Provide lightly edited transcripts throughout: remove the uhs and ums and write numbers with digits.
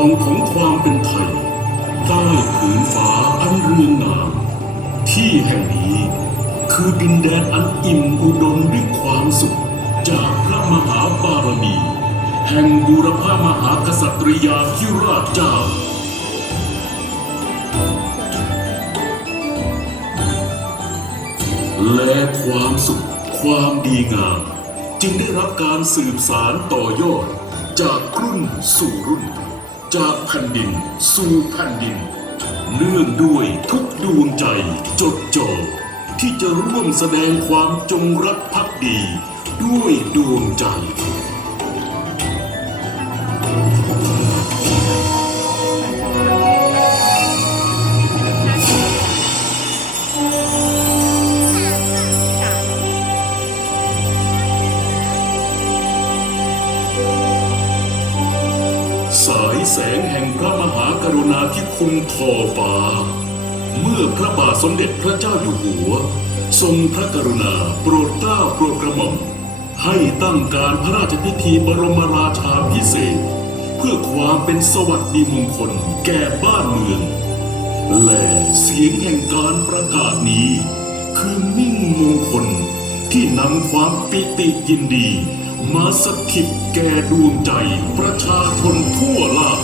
องของความเป็นไทยใต้ผืนฟ้าอันเรืองงามที่แห่งนี้คือดินแดนอันอิ่มอุดมด้วยความสุขจากพระมหาบารมีแห่งบูรพามหากษัตริยาธิราชเจ้าและความสุขความดีงามจึงได้รับการสืบสานต่อยอดจากรุ่นสู่รุ่นจากแผ่นดินสู่แผ่นดินเนื่องด้วยทุกดวงใจจดจ่อที่จะร่วมแสดงความจงรักภักดีด้วยดวงใจสายแสงแห่งพระมหากรุณาธิคุณทอฟ้าเมื่อพระบาทสมเด็จพระเจ้าอยู่หัวทรงพระกรุณาโปรดเกล้าโปรดกระหม่อมให้ตั้งการพระราชพิธีบรมราชาภิเษกเพื่อความเป็นสวัสดิมงคลแก่บ้านเมืองและเสียงแห่งการประกาศนี้คือมิ่งมงคลที่นำความปิติยินดีมาสถิตแก่ดวงใจประชาชนทั่วโลก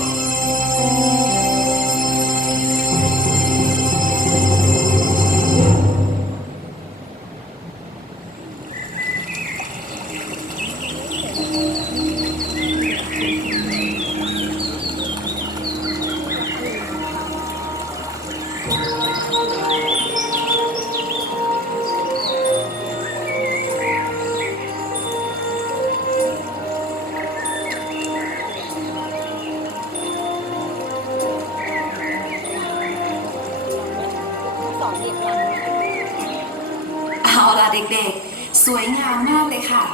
เอาล่ะเด็กๆสวยงามมากเลยค่ะ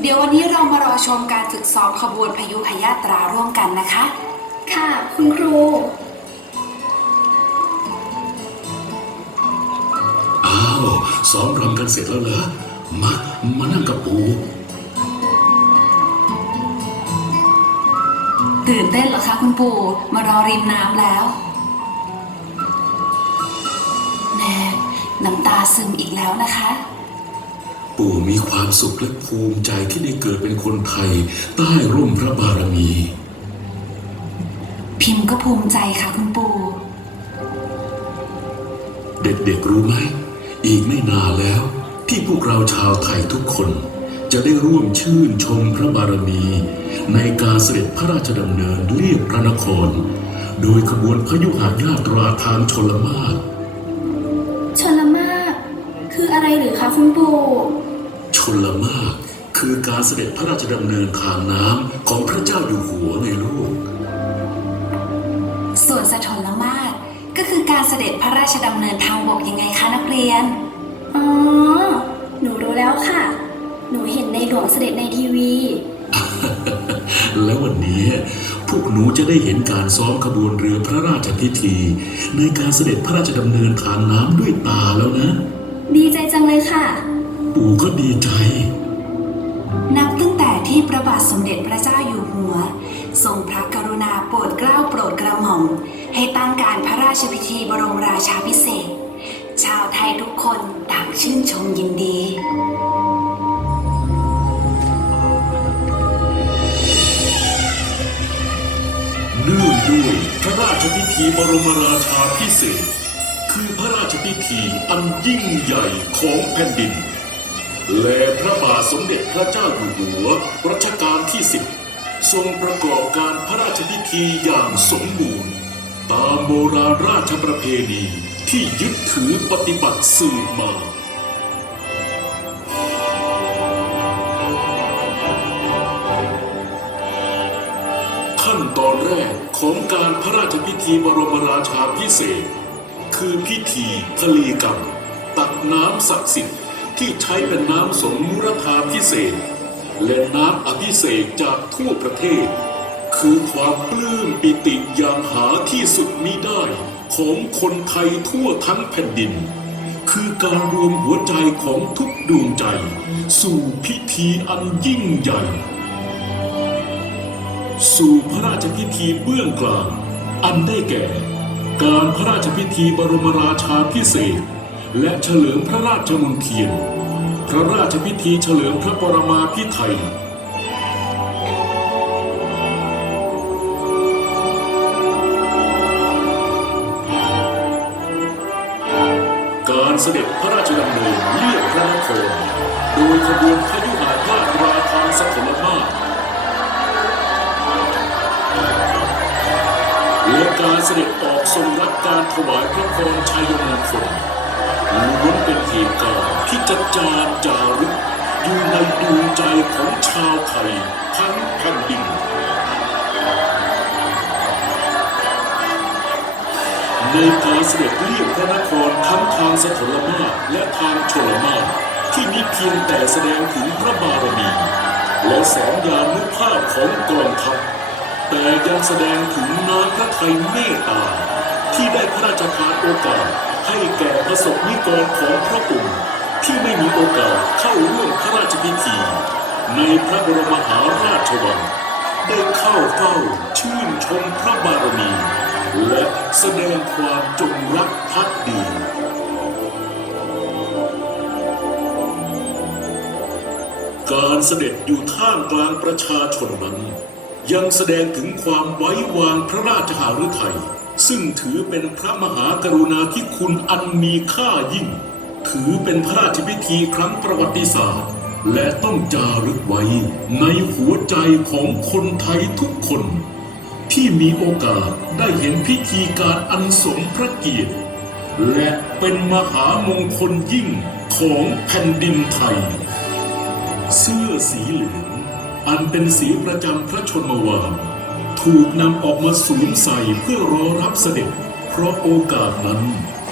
เดี๋ยววันนี้เรามารอชมการฝึกซ้อมขบวนพยุหยาตราร่วมกันนะคะค่ะคุณครูอ้าวซ้อมรำกันเสร็จแล้วเหรอมานั่งกับปู่ตื่นเต้นเหรอคะคุณปู่มารอริมน้ำแล้วแน่น้ำตาซึมอีกแล้วนะคะปู่มีความสุขและภูมิใจที่ได้เกิดเป็นคนไทยใต้ร่มพระบารมีพิมพ์ก็ภูมิใจค่ะคุณปู่เด็กๆรู้ไหมอีกไม่นานแล้วที่พวกเราชาวไทยทุกคนจะได้ร่วมชื่นชมพระบารมีในการเสด็จพระราชดำเนินเลียบพระนครโดยขบวนพยุหยาตราทางชลมารชลมารคืออะไรหรือคะคุณปู่ชลมารคือการเสด็จพระราชดำเนินทางน้ำของพระเจ้าอยู่หัวในโลกส่วนสชลมารก็คือการเสด็จพระราชดำเนินทางบกยังไงคะนักเรียนอ๋อหนูรู้แล้วค่ะหนูเห็นในหลวงเสด็จในทีวี แล้ววันนี้พวกหนูจะได้เห็นการซ้อมขบวนเรือพระราชพิธีในการเสด็จพระราชดำเนินทางน้ำด้วยตาแล้วนะดีใจจังเลยค่ะปู่ก็ดีใจนับตั้งแต่ที่พระบาทสมเด็จพระเจ้าอยู่หัวทรงพระกรุณาโปรดเกล้าโปรดกระหม่อมให้ตั้งการพระราชพิธีบรมราชาภิเษกชาวไทยทุกคนต่างชื่นชมยินดีเนื่องด้วยพระราชพิธีบรมราชาภิเษกคือพระราชพิธีอันยิ่งใหญ่ของแผ่นดินและพระบาทสมเด็จพระเจ้าอยู่หัวรัชกาลที่10ทรงประกอบการพระราชพิธีอย่างสมบูรณ์ตามโบราณราชประเพณีที่ยึดถือปฏิบัติสืบมาขั้นตอนแรกของการพระราชพิธีบรมราชาภิเษกคือพิธีทลีกรรมตักน้ำศักดิ์สิทธิ์ที่ใช้เป็นน้ำสมมุรธาภิเษกและน้ำอภิเษกจากทั่วประเทศคือความปลื้มปิติอย่างหาที่สุดมิได้ของคนไทยทั่วทั้งแผ่นดินคือการรวมหัวใจของทุกดวงใจสู่พิธีอันยิ่งใหญ่ สู่พระราชพิธีเบื้องกลางอันได้แก่ การพระราชพิธีบรมราชาภิเษกและเฉลิมพระราชมณฑีพระราชพิธีเฉลิมพระปรมาภิไธยการเสด็จพระราชดำเนินเลียบพระนครโดยขบวนพยุหญาตราทางสถลมาศและการเสด็จออกทรงรับการถวายพระพรชัยมงคลล้วนเป็นเหตุการณ์ที่จะจารึกอยู่ในดวงใจของชาวไทยทั้งแผ่นดินในการเสด็จเลียบพระนครทั้งทางสถลมาศและทางชลมาศที่มิเพียงแต่แสดงถึงพระบารมีและแสนยานุภาพของกองทัพแต่ยังแสดงถึงน้ำพระทัยเมตตาที่ได้พระราชทานโอกาสให้แก่ประสบนิกรของพระองค์ที่ไม่มีโอกาสเข้าร่วมพระราชพิธีในพระบรมมหาราชวังได้เข้าเฝ้าชื่นชมพระบารมีและแสดงความจงรักภักดีการเสด็จอยู่ท่ามกลางประชาชนนั้นยังแสดงถึงความไว้วางพระราชหฤทัยซึ่งถือเป็นพระมหากรุณาธิคุณอันมีค่ายิ่งถือเป็นพระราชพิธีครั้งประวัติศาสตร์และต้องจารึกไว้ในหัวใจของคนไทยทุกคนที่มีโอกาสได้เห็นพิธีการอันสมพระเกียรติและเป็นมหามงคลยิ่งของแผ่นดินไทยเสื้อสีเหลืองอันเป็นสีประจำพระชนมวานถูกนำออกมาสวมใส่เพื่อรอรับเสด็จเพราะโอกาสนั้น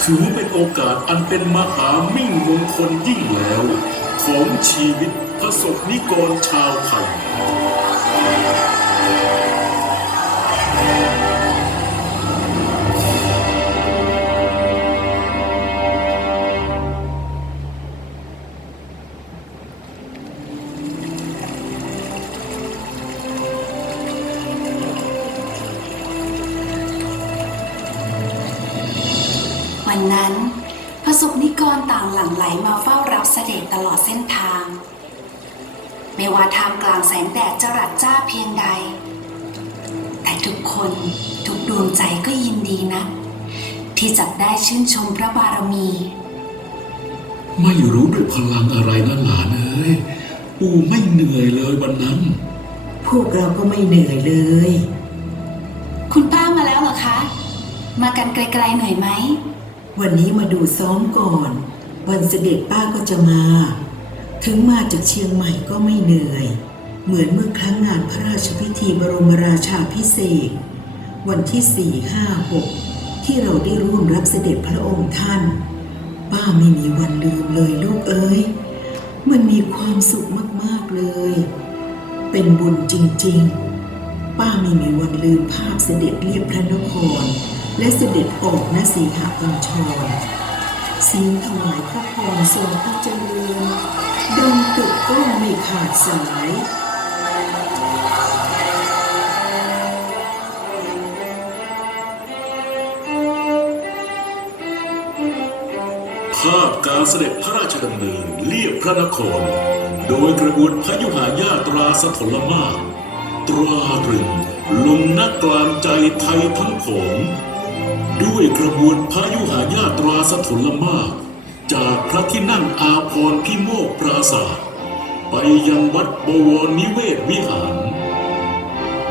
ถือเป็นโอกาสอันเป็นมหามิ่งมงคลยิ่งแล้วของชีวิตประสบนิกรชาวไทยวันนั้นประสบนิกรต่างหลั่งไหลมาเฝ้ารับเสด็จตลอดเส้นทางไม่ว่าท่ามกลางแสงแดดจะรัดจ้าเพียงใดแต่ทุกคนทุกดวงใจก็ยินดีนะที่จะได้ชื่นชมพระบารมีไม่รู้ด้วยพลังอะไรนะหลานเอ้ยปู่ไม่เหนื่อยเลยวันนั้นพวกเราก็ไม่เหนื่อยเลยคุณป้ามาแล้วเหรอคะมากันไกลๆหน่อยไหมวันนี้มาดูซ้อมก่อนวันเสด็จป้าก็จะมาถึงมาจากเชียงใหม่ก็ไม่เหนื่อยเหมือนเมื่อครั้งงานพระราชพิธีบรมราชาภิเษกวันที่ 4, 5, 6ที่เราได้ร่วมรับเสด็จพระองค์ท่านป้าไม่มีวันลืมเลยลูกเอ้ยมันมีความสุขมากๆเลยเป็นบุญจริงๆป้าไม่มีวันลืมภาพเสด็จเลียบพระนครและเสด็จออกณสีหบัญชรเสียงถวายพระพรทรงพระเจริญดังกึกก้องไม่ขาดสายภาพการเสด็จพระราชดำเนินเลียบพระนครโดยกระบวนพยุหญาตราสถลมาศตราตรึงลงณกลางใจไทยทั้งผองด้วยกระบวนพยุหญาตราสถลมาศจากพระที่นั่งอาภรณ์พิโมกข์ปราสาทไปยังวัดบวรนิเวศวิหาร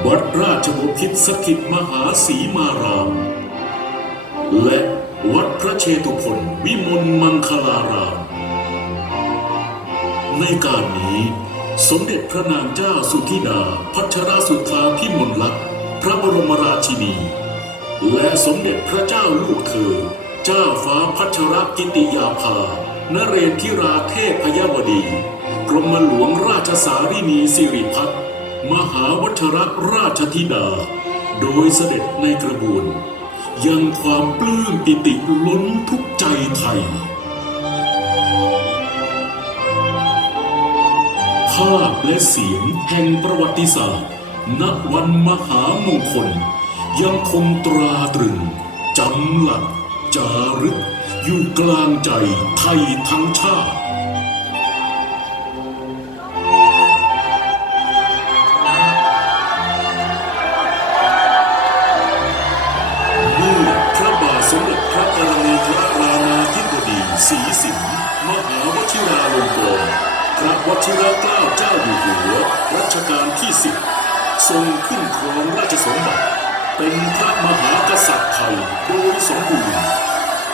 วัดราชบพิตรสถิตมหาสีมารามและวัดพระเชตุพนวิมลมังคลารามในการนี้สมเด็จพระนางเจ้าสุธิดาพัชรสุธาพิมลลักษณ์พระบรมราชินีและสมเด็จพระเจ้าลูกเธอเจ้าฟ้าพัชรกิติยาภานเรศธิราเทพยวดีกรมหลวงราชสารินีสิริพัฒน์มหาวัชรราชธิดาโดยเสด็จในกระบวนยังความปลื้มปิติล้นทุกใจไทยภาพและเสียงแห่งประวัติศาสตร์ ณวันมหามงคลยังคงตราตรึงจำหลักจารึกอยู่กลางใจไทยทั้งชาติเมื่อพระบาทสมเด็จพระปรเมนทรรามาธิบดีศรีสิงห์มหาวชิราลงกรณพระวชิรเกล้าเจ้าอยู่หัวรัชกาลที่10ทรงขึ้นครองราชสมบัติเป็นพระมหากษัตริย์ไทยโดยสมบูรณ์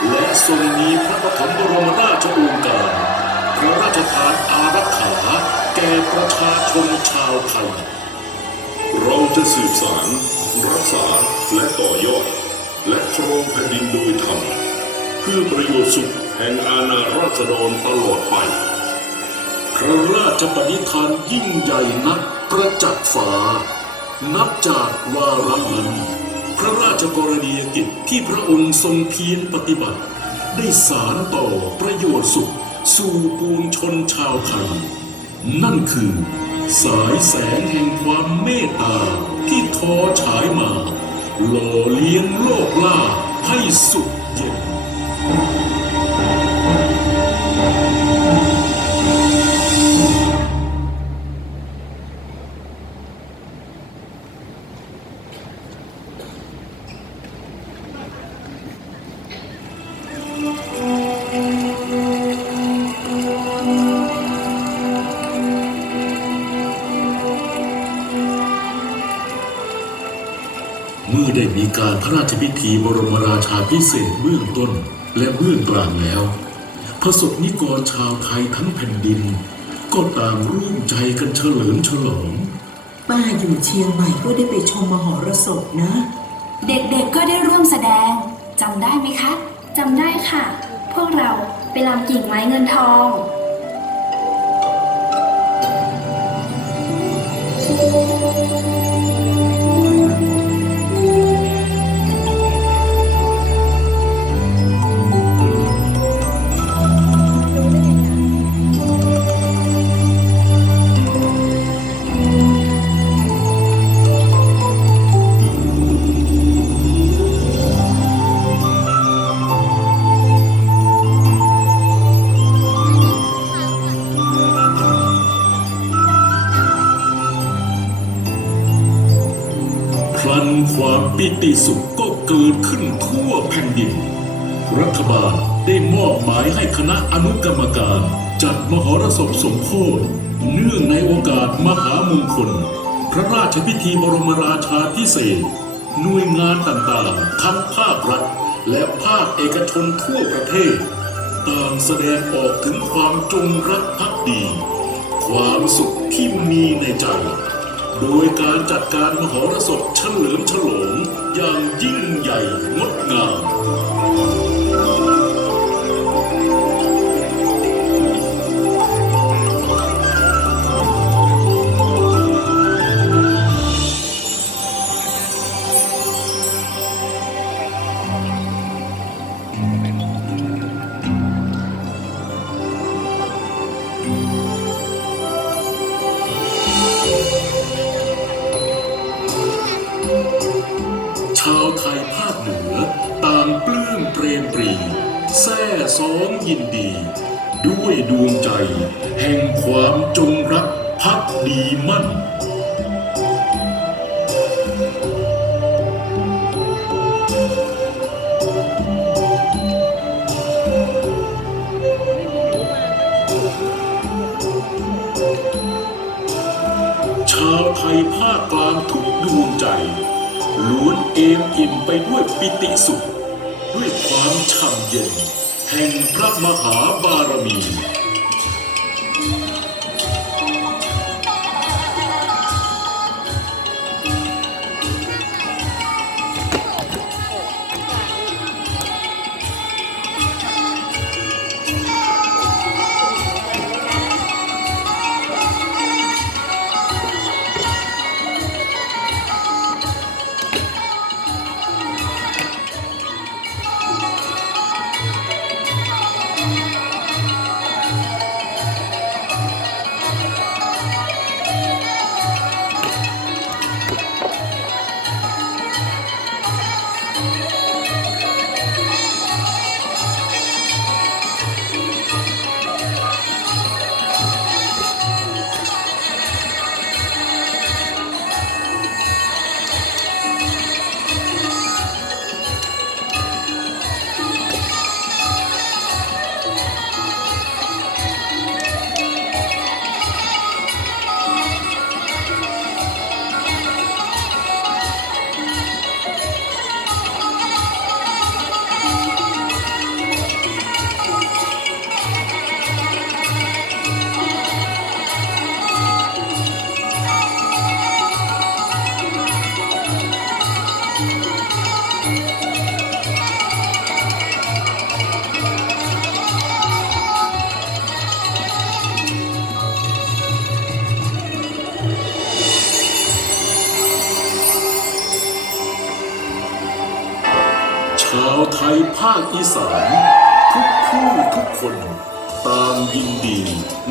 และทรงมีพระปฐมบรมราชโองการพระราชทานอารักขาแก่ประชาชนชาวไทยเราจะสืบสานรักษาและต่อยอดและครองแผ่นดินโดยธรรมเพื่อประโยชน์สุขแห่งอาณาราษฎรตลอดไปพระราชปณิธานยิ่งใหญ่นักประจักษ์ฟ้านับจากวาระนั้นพระราชกรณียกิจที่พระองค์ทรงเพียรปฏิบัติได้สานต่อประโยชน์สุขสู่ปวงชนชาวไทยนั่นคือสายแสงแห่งความเมตตาที่ทอฉายมาหล่อเลี้ยงโลกล่าให้สุขเย็นเมื่อได้มีการพระราชพิธีบรมราชาภิเษกเบื้องต้นและเบื้องกลางแล้วพระสงฆ์นิกรชาวไทยทั้งแผ่นดินก็ต่างร่วมใจกันเฉลิมฉลองป้าอยู่เชียงใหม่ก็ได้ไปชมมหรสพนะเด็กๆก็ได้ร่วมแสดงจำได้ไหมคะจำได้ค่ะ พวกเราไปรำกิ่งไม้เงินทองความปิติสุขก็เกิดขึ้นทั่วแผ่นดินรัฐบาลได้มอบหมายให้คณะอนุกรรมการจัดมหรสพสมโภชเนื่องในโอกาสมหามงคลพระราชพิธีบรมราชาภิเษกหน่วยงานต่างๆทั้งภาครัฐและภาคเอกชนทั่วประเทศต่างแสดงออกถึงความจงรักภักดีความสุขที่มีในใจโดยการจัดการมหรสพเฉลิมฉลองอย่างยิ่งใหญ่งดงามชาวไทยภาคเหนือต่างปลื้มเปรมปรีแซ่ซ้องยินดีด้วยดวงใจแห่งความจงรักภักดีมั่นชาวไทยภาคกลางทุกดวงใจล้วนเอมอิ่มไปด้วยปิติสุขด้วยความฉ่ำเย็นแห่งพระมหาบารมี พ าคอีสานทุกผู้ทุกคนต่างยินดี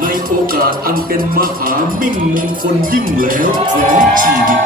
ในโอกาสอันเป็นมหามิ่งมงคลยิ่งแล้วของชีวิต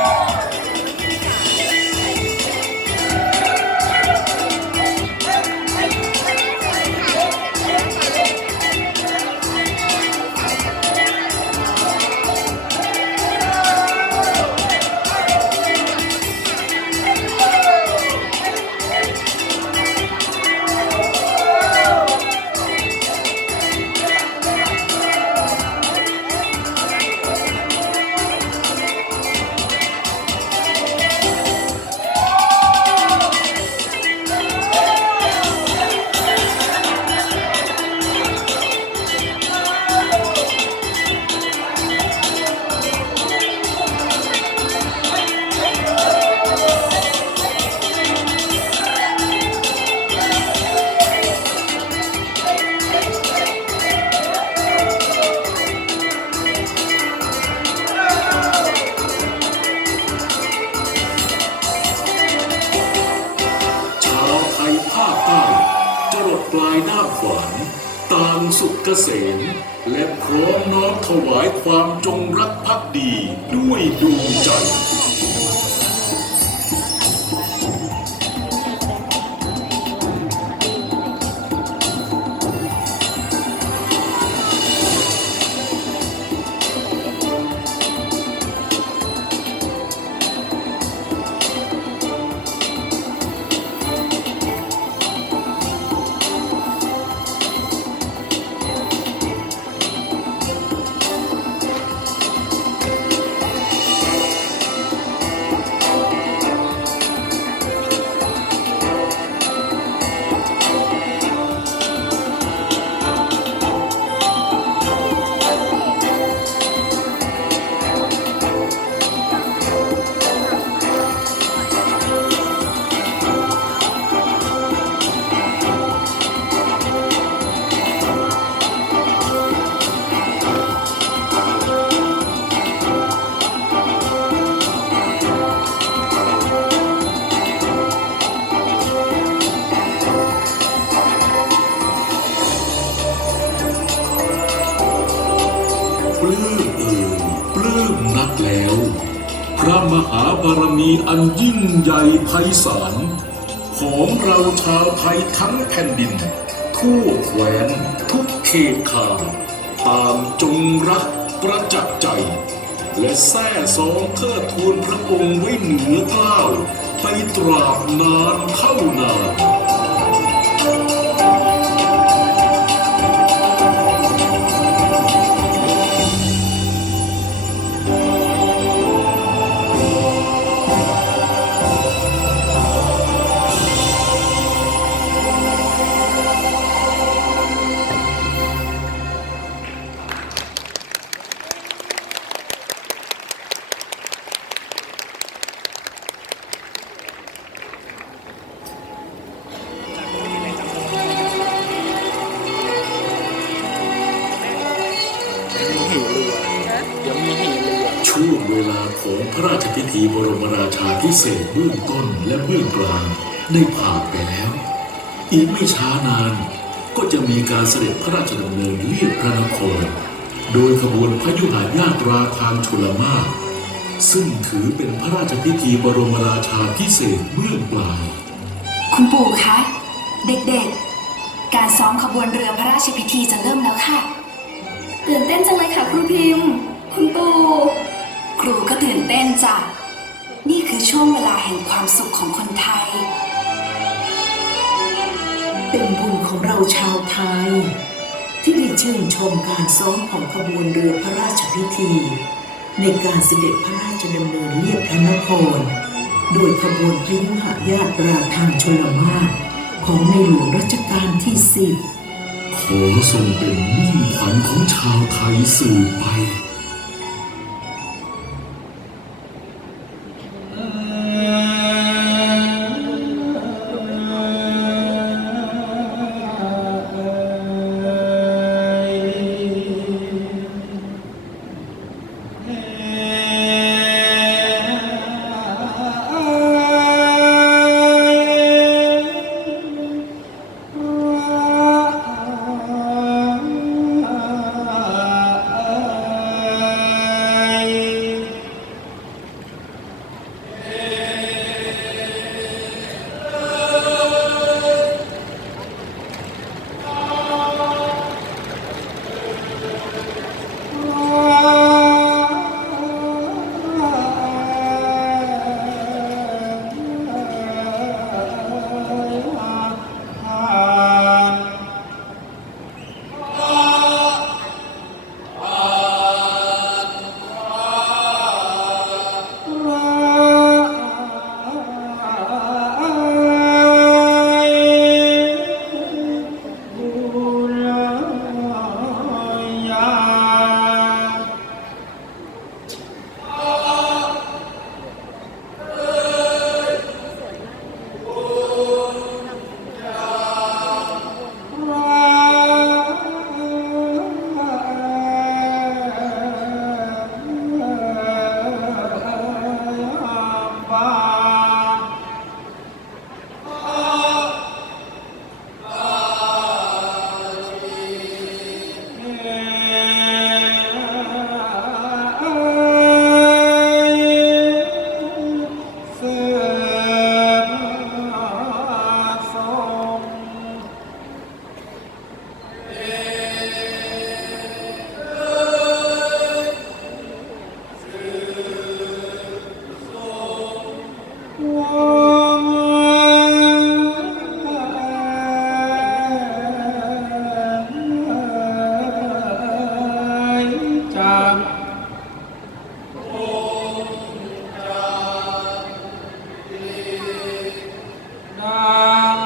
ปลายด้ามขวานต่างสุขเกษมและพร้อมน้อมถวายความจงรักภักดีด้วยดวงใจพระมหาบารมีอันยิ่งใหญ่ไพศาลของเราชาวไทยทั้งแผ่นดินทั่วแคว้นทุกเขตข่าวตามจงรักประจักษ์ใจและแท้สองเทิดทูนพระองค์ไว้เหนือเกล้าไปตราบนานเท่านานช่วงเวลาของพระราชพิธีบรมราชาภิเษกเบื้องต้นและเบื้องกลางได้ผ่านไปแล้วอีกไม่ช้านานก็จะมีการเสด็จพระราชดำเนินเลียบพระนครโดยขบวนพยุหญาตราทางชลมารซึ่งถือเป็นพระราชพิธีบรมราชาภิเษกเบื้องปลายคุณปู่คะเด็กๆการซ้อมขบวนเรือพระราชพิธีจะเริ่มแล้วค่ะตื่นเต้นจังเลยค่ะครูพิมพ์คุณปู่ครูก็ตื่นเต้นจ้ะนี่คือช่วงเวลาแห่งความสุขของคนไทยเป็นบุญของเราชาวไทยที่ได้ชื่นชมการซ้อมของขบวนเรือพระราชพิธีในการเสด็จพระราชดำเนินเลียบพระนครโดยขบวนพยุหญาตราทางชลมารของในหลวงรัชกาลที่10ขอทรงเป็นมิ่งขวัญของชาวไทยสืบไป จากดัง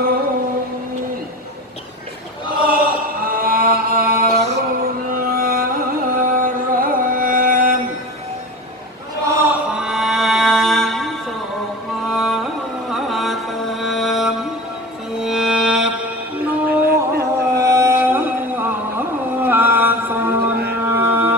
รุ่งอารุณแรงแสงสุขเติมสืบนุสน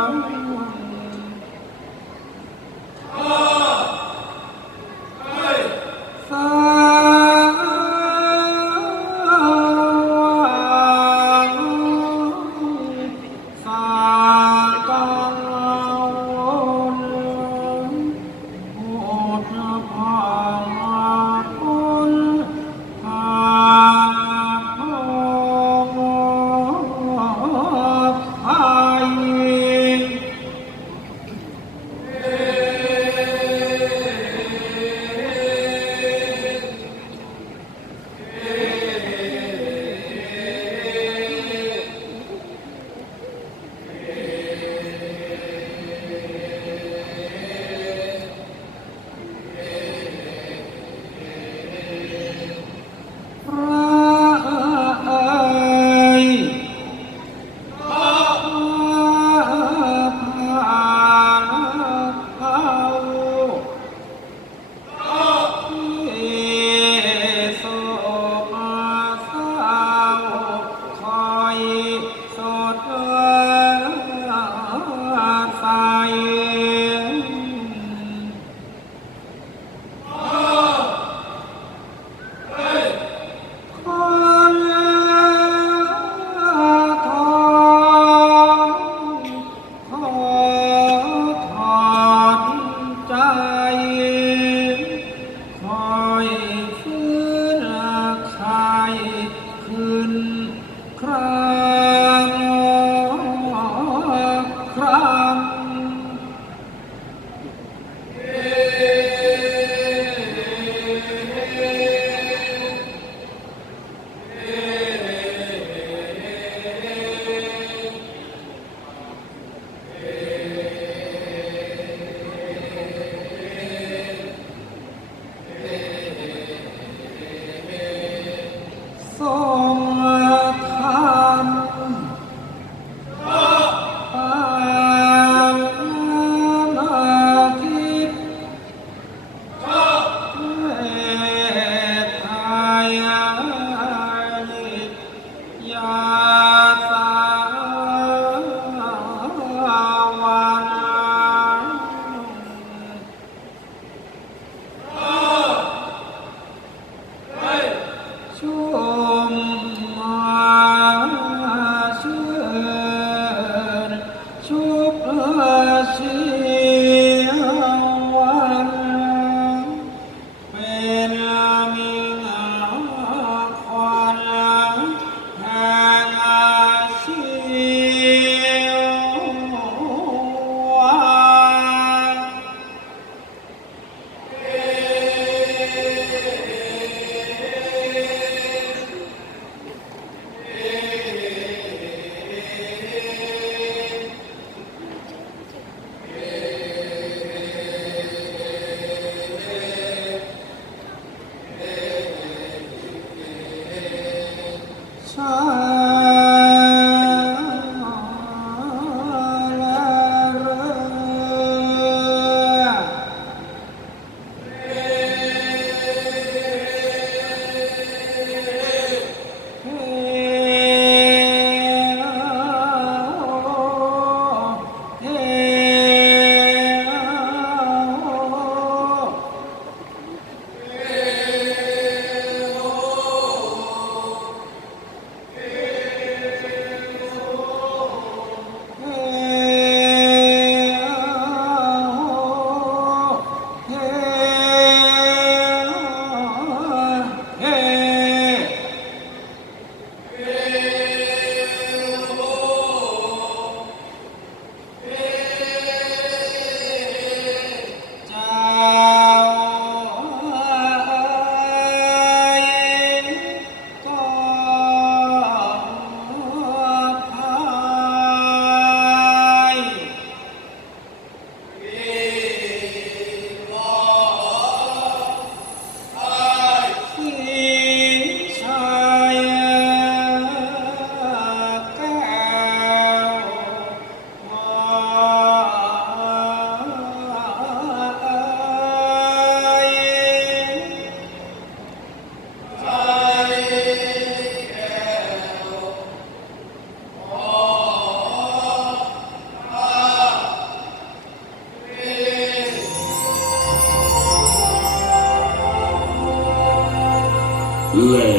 และ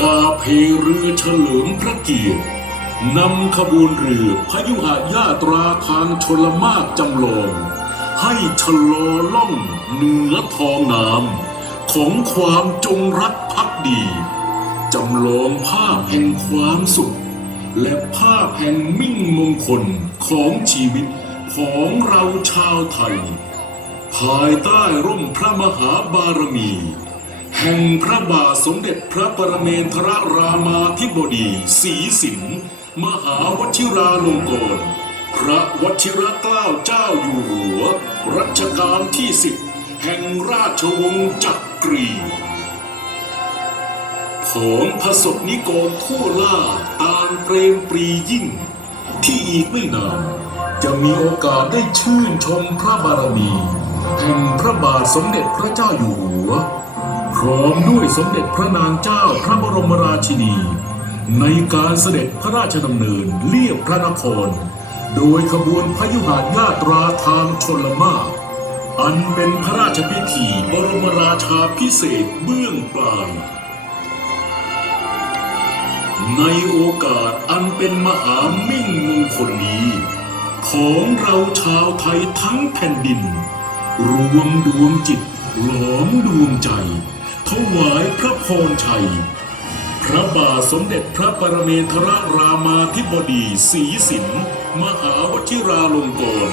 กาเพเรือเฉลิมพระเกียรตินำขบวนเรือพยุหญาตราทางชลมารจำลองให้ชะลอล่องเหนือท้องน้ำของความจงรักภักดีจำลองภาพแห่งความสุขและภาพแห่งมิ่งมงคลของชีวิตของเราชาวไทยภายใต้ร่มพระมหาบารมีแห่งพระบาทสมเด็จพระปรเมนทรรามาธิบดีศรีสินมหาวชิราลงกรณพระวชิรเกล้าเจ้าอยู่หัวรัชกาลที่10แห่งราชวงศ์จักรีของพระสงฆ์นิกรทั่วล่าต่างเปรมปรียิ่งที่อีกไม่นานจะมีโอกาสได้ชื่นชมพระบารมีแห่งพระบาทสมเด็จพระเจ้าอยู่หัวพร้อมด้วยสมเด็จพระนางเจ้าพระบรมราชินีในการเสด็จพระราชดำเนินเลียบพระนครโดยขบวนพยุหญาตราทางชลมารอันเป็นพระราชพิธีบรมราชาภิเษกเบื้องปลายในโอกาสอันเป็นมหามิ่งมงคลนี้ของเราชาวไทยทั้งแผ่นดินรวมดวงจิตหลอมดวงใจถวายพระพรชัยพระบาทสมเด็จพระปรเมนทรรามาธิบดีศรีสินมหาวชิราลงกรณ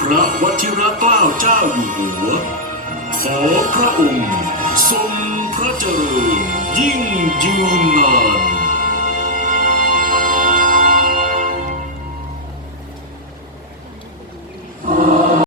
พระวชิรเกล้าเจ้าอยู่หัวขอพระองค์ทรงพระเจริญยิ่งยืนนาน